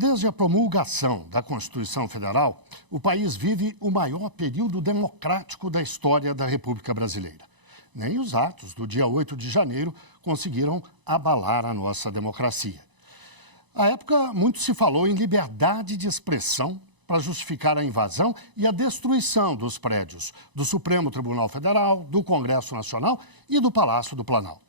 Desde a promulgação da Constituição Federal, o país vive o maior período democrático da história da República Brasileira. Nem os atos do dia 8 de janeiro conseguiram abalar a nossa democracia. À época, muito se falou em liberdade de expressão para justificar a invasão e a destruição dos prédios do Supremo Tribunal Federal, do Congresso Nacional e do Palácio do Planalto.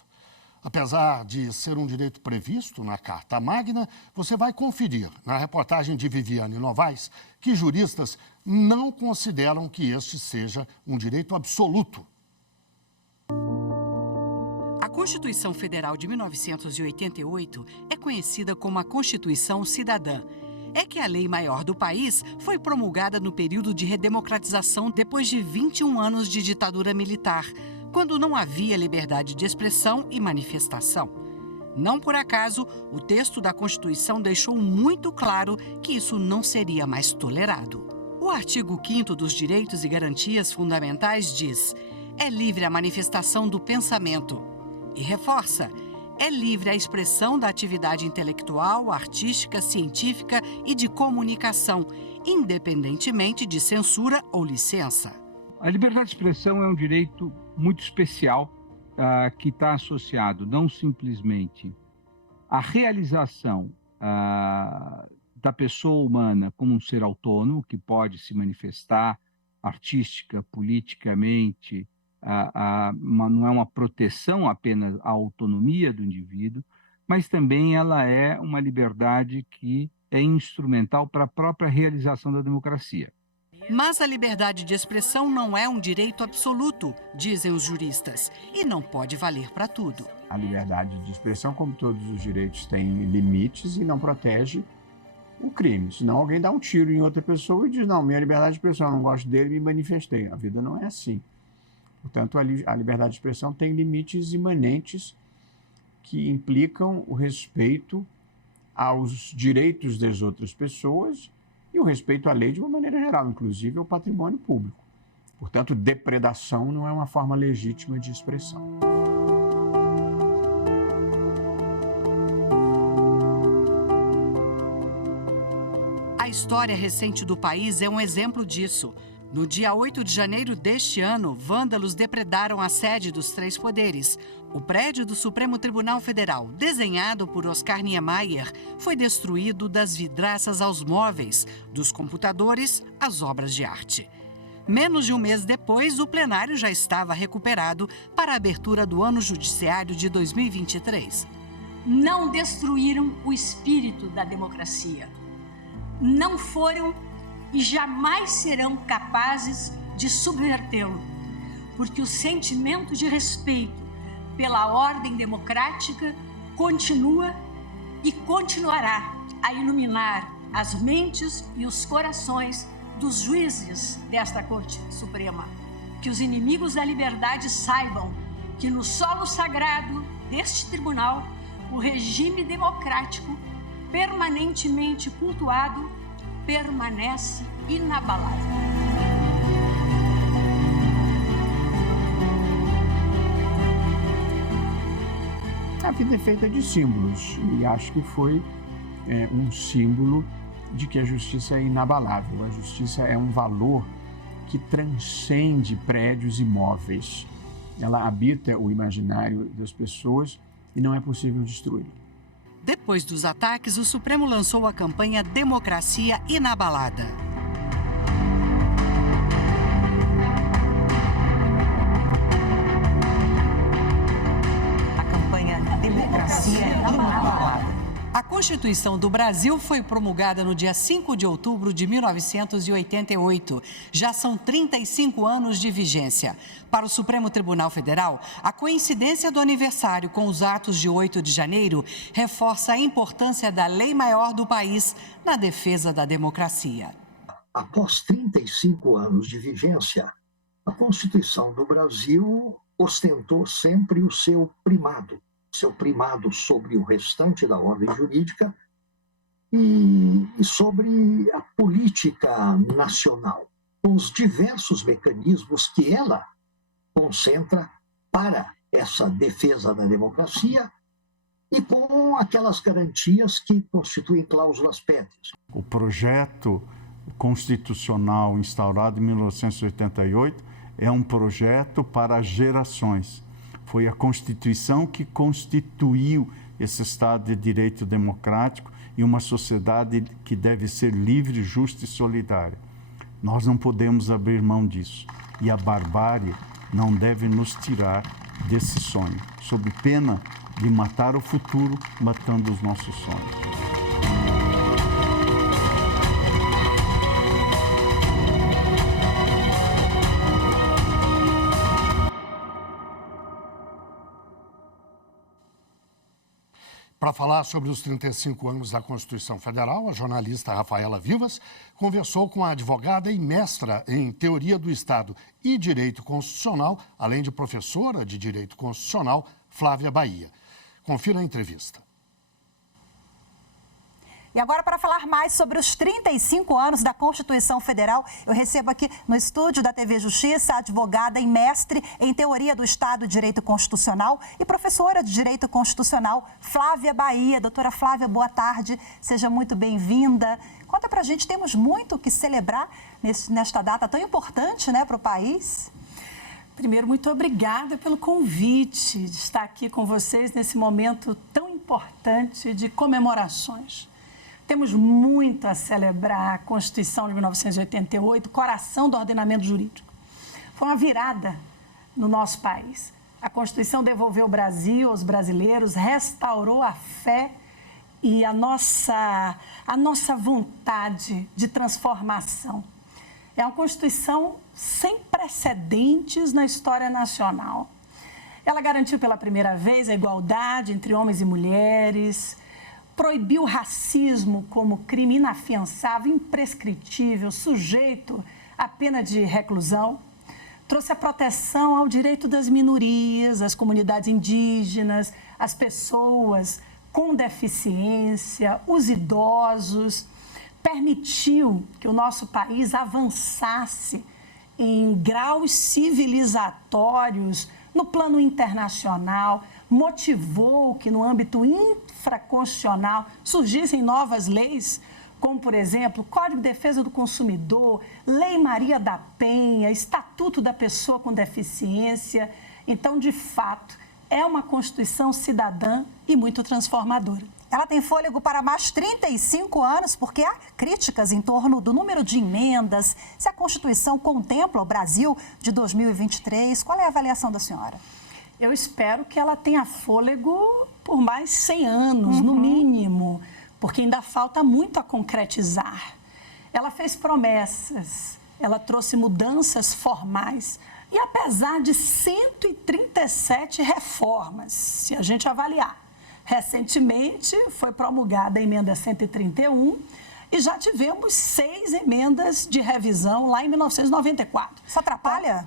Apesar de ser um direito previsto na Carta Magna, você vai conferir na reportagem de Viviane Novaes que juristas não consideram que este seja um direito absoluto. A Constituição Federal de 1988 é conhecida como a Constituição Cidadã. É que a lei maior do país foi promulgada no período de redemocratização depois de 21 anos de ditadura militar, quando não havia liberdade de expressão e manifestação. Não por acaso, o texto da Constituição deixou muito claro que isso não seria mais tolerado. O artigo 5º dos Direitos e Garantias Fundamentais diz: é livre a manifestação do pensamento. E reforça: é livre a expressão da atividade intelectual, artística, científica e de comunicação, independentemente de censura ou licença. A liberdade de expressão é um direito muito especial que está associado não simplesmente à realização da pessoa humana como um ser autônomo, que pode se manifestar artística, politicamente, não é uma proteção apenas à autonomia do indivíduo, mas também ela é uma liberdade que é instrumental para a própria realização da democracia. Mas a liberdade de expressão não é um direito absoluto, dizem os juristas, e não pode valer para tudo. A liberdade de expressão, como todos os direitos, tem limites e não protege o crime. Senão alguém dá um tiro em outra pessoa e diz: não, minha liberdade de expressão, eu não gosto dele, me manifestei. A vida não é assim. Portanto, a liberdade de expressão tem limites imanentes que implicam o respeito aos direitos das outras pessoas e o respeito à lei de uma maneira geral, inclusive ao patrimônio público. Portanto, depredação não é uma forma legítima de expressão. A história recente do país é um exemplo disso. No dia 8 de janeiro deste ano, vândalos depredaram a sede dos três poderes. O prédio do Supremo Tribunal Federal, desenhado por Oscar Niemeyer, foi destruído das vidraças aos móveis, dos computadores às obras de arte. Menos de um mês depois, o plenário já estava recuperado para a abertura do ano judiciário de 2023. Não destruíram o espírito da democracia. Não foram e jamais serão capazes de subvertê-lo, porque o sentimento de respeito pela ordem democrática continua e continuará a iluminar as mentes e os corações dos juízes desta Corte Suprema. Que os inimigos da liberdade saibam que no solo sagrado deste tribunal, o regime democrático, permanentemente cultuado, permanece inabalável. A vida é feita de símbolos e acho que foi um símbolo de que a justiça é inabalável. A justiça é um valor que transcende prédios e móveis. Ela habita o imaginário das pessoas e não é possível destruí-la. Depois dos ataques, o Supremo lançou a campanha Democracia Inabalada. A campanha Democracia Inabalada. A Constituição do Brasil foi promulgada no dia 5 de outubro de 1988. Já são 35 anos de vigência. Para o Supremo Tribunal Federal, a coincidência do aniversário com os atos de 8 de janeiro reforça a importância da lei maior do país na defesa da democracia. Após 35 anos de vigência, a Constituição do Brasil ostentou sempre o seu primado sobre o restante da ordem jurídica e sobre a política nacional, os diversos mecanismos que ela concentra para essa defesa da democracia e com aquelas garantias que constituem cláusulas pétreas. O projeto constitucional instaurado em 1988 é um projeto para gerações. Foi a Constituição que constituiu esse Estado de Direito democrático e uma sociedade que deve ser livre, justa e solidária. Nós não podemos abrir mão disso. E a barbárie não deve nos tirar desse sonho, sob pena de matar o futuro, matando os nossos sonhos. Para falar sobre os 35 anos da Constituição Federal, a jornalista Rafaela Vivas conversou com a advogada e mestra em Teoria do Estado e Direito Constitucional, além de professora de Direito Constitucional, Flávia Bahia. Confira a entrevista. E agora, para falar mais sobre os 35 anos da Constituição Federal, eu recebo aqui no estúdio da TV Justiça a advogada e mestre em Teoria do Estado e Direito Constitucional e professora de Direito Constitucional, Flávia Bahia. Doutora Flávia, boa tarde, seja muito bem-vinda. Conta pra gente, temos muito que celebrar nesta data tão importante, né, para o país. Primeiro, muito obrigada pelo convite de estar aqui com vocês nesse momento tão importante de comemorações. Temos muito a celebrar a Constituição de 1988, coração do ordenamento jurídico. Foi uma virada no nosso país. A Constituição devolveu o Brasil aos brasileiros, restaurou a fé e a nossa vontade de transformação. É uma Constituição sem precedentes na história nacional. Ela garantiu pela primeira vez a igualdade entre homens e mulheres, proibiu o racismo como crime inafiançável, imprescritível, sujeito à pena de reclusão, trouxe a proteção ao direito das minorias, às comunidades indígenas, às pessoas com deficiência, os idosos, permitiu que o nosso país avançasse em graus civilizatórios no plano internacional, motivou que no âmbito infraconstitucional surgissem novas leis, como, por exemplo, Código de Defesa do Consumidor, Lei Maria da Penha, Estatuto da Pessoa com Deficiência. Então, de fato, é uma Constituição cidadã e muito transformadora. Ela tem fôlego para mais 35 anos, porque há críticas em torno do número de emendas. Se a Constituição contempla o Brasil de 2023, qual é a avaliação da senhora? Eu espero que ela tenha fôlego por mais 100 anos, no mínimo, porque ainda falta muito a concretizar. Ela fez promessas, ela trouxe mudanças formais. E apesar de 137 reformas, se a gente avaliar, recentemente foi promulgada a emenda 131 e já tivemos 6 emendas de revisão lá em 1994. Isso atrapalha?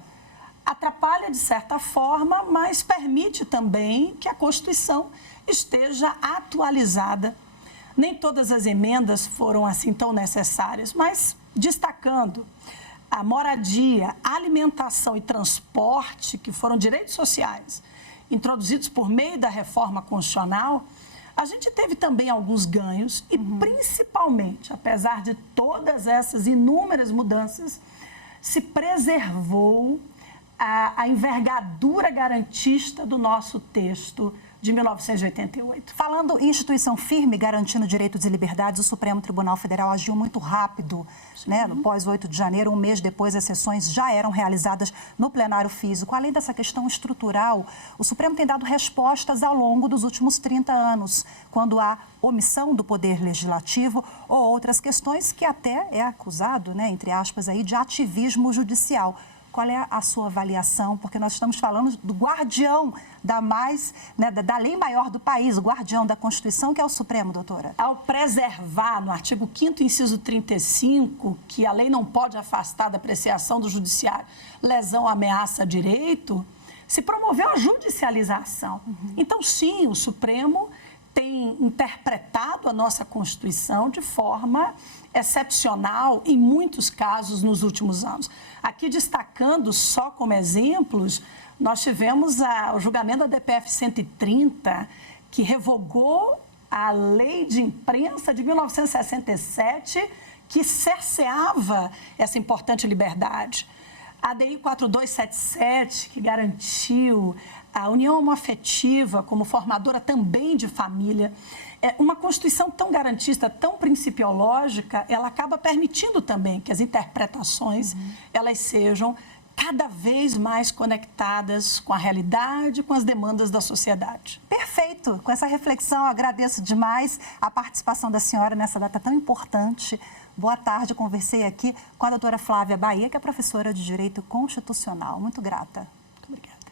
Atrapalha de certa forma, mas permite também que a Constituição esteja atualizada. Nem todas as emendas foram assim tão necessárias, mas destacando a moradia, alimentação e transporte, que foram direitos sociais introduzidos por meio da reforma constitucional, a gente teve também alguns ganhos e, principalmente, apesar de todas essas inúmeras mudanças, se preservou a envergadura garantista do nosso texto de 1988. Falando em instituição firme, garantindo direitos e liberdades, o Supremo Tribunal Federal agiu muito rápido, né? No pós-8 de janeiro, um mês depois, as sessões já eram realizadas no plenário físico. Além dessa questão estrutural, o Supremo tem dado respostas ao longo dos últimos 30 anos, quando há omissão do Poder Legislativo ou outras questões que até é acusado, né, entre aspas, aí, de ativismo judicial. Qual é a sua avaliação? Porque nós estamos falando do guardião da lei maior do país, o guardião da Constituição, que é o Supremo, doutora. Ao preservar, no artigo 5º, inciso 35, que a lei não pode afastar da apreciação do judiciário lesão, ameaça a direito, se promoveu a judicialização. Então, sim, o Supremo tem interpretado a nossa Constituição de forma excepcional em muitos casos nos últimos anos. Aqui, destacando só como exemplos, nós tivemos o julgamento da DPF 130, que revogou a lei de imprensa de 1967, que cerceava essa importante liberdade. A DI 4277, que garantiu a união homoafetiva como formadora também de família. Uma Constituição tão garantista, tão principiológica, ela acaba permitindo também que as interpretações elas sejam cada vez mais conectadas com a realidade, com as demandas da sociedade. Perfeito. Com essa reflexão, eu agradeço demais a participação da senhora nessa data tão importante. Boa tarde, eu conversei aqui com a doutora Flávia Bahia, que é professora de Direito Constitucional. Muito grata.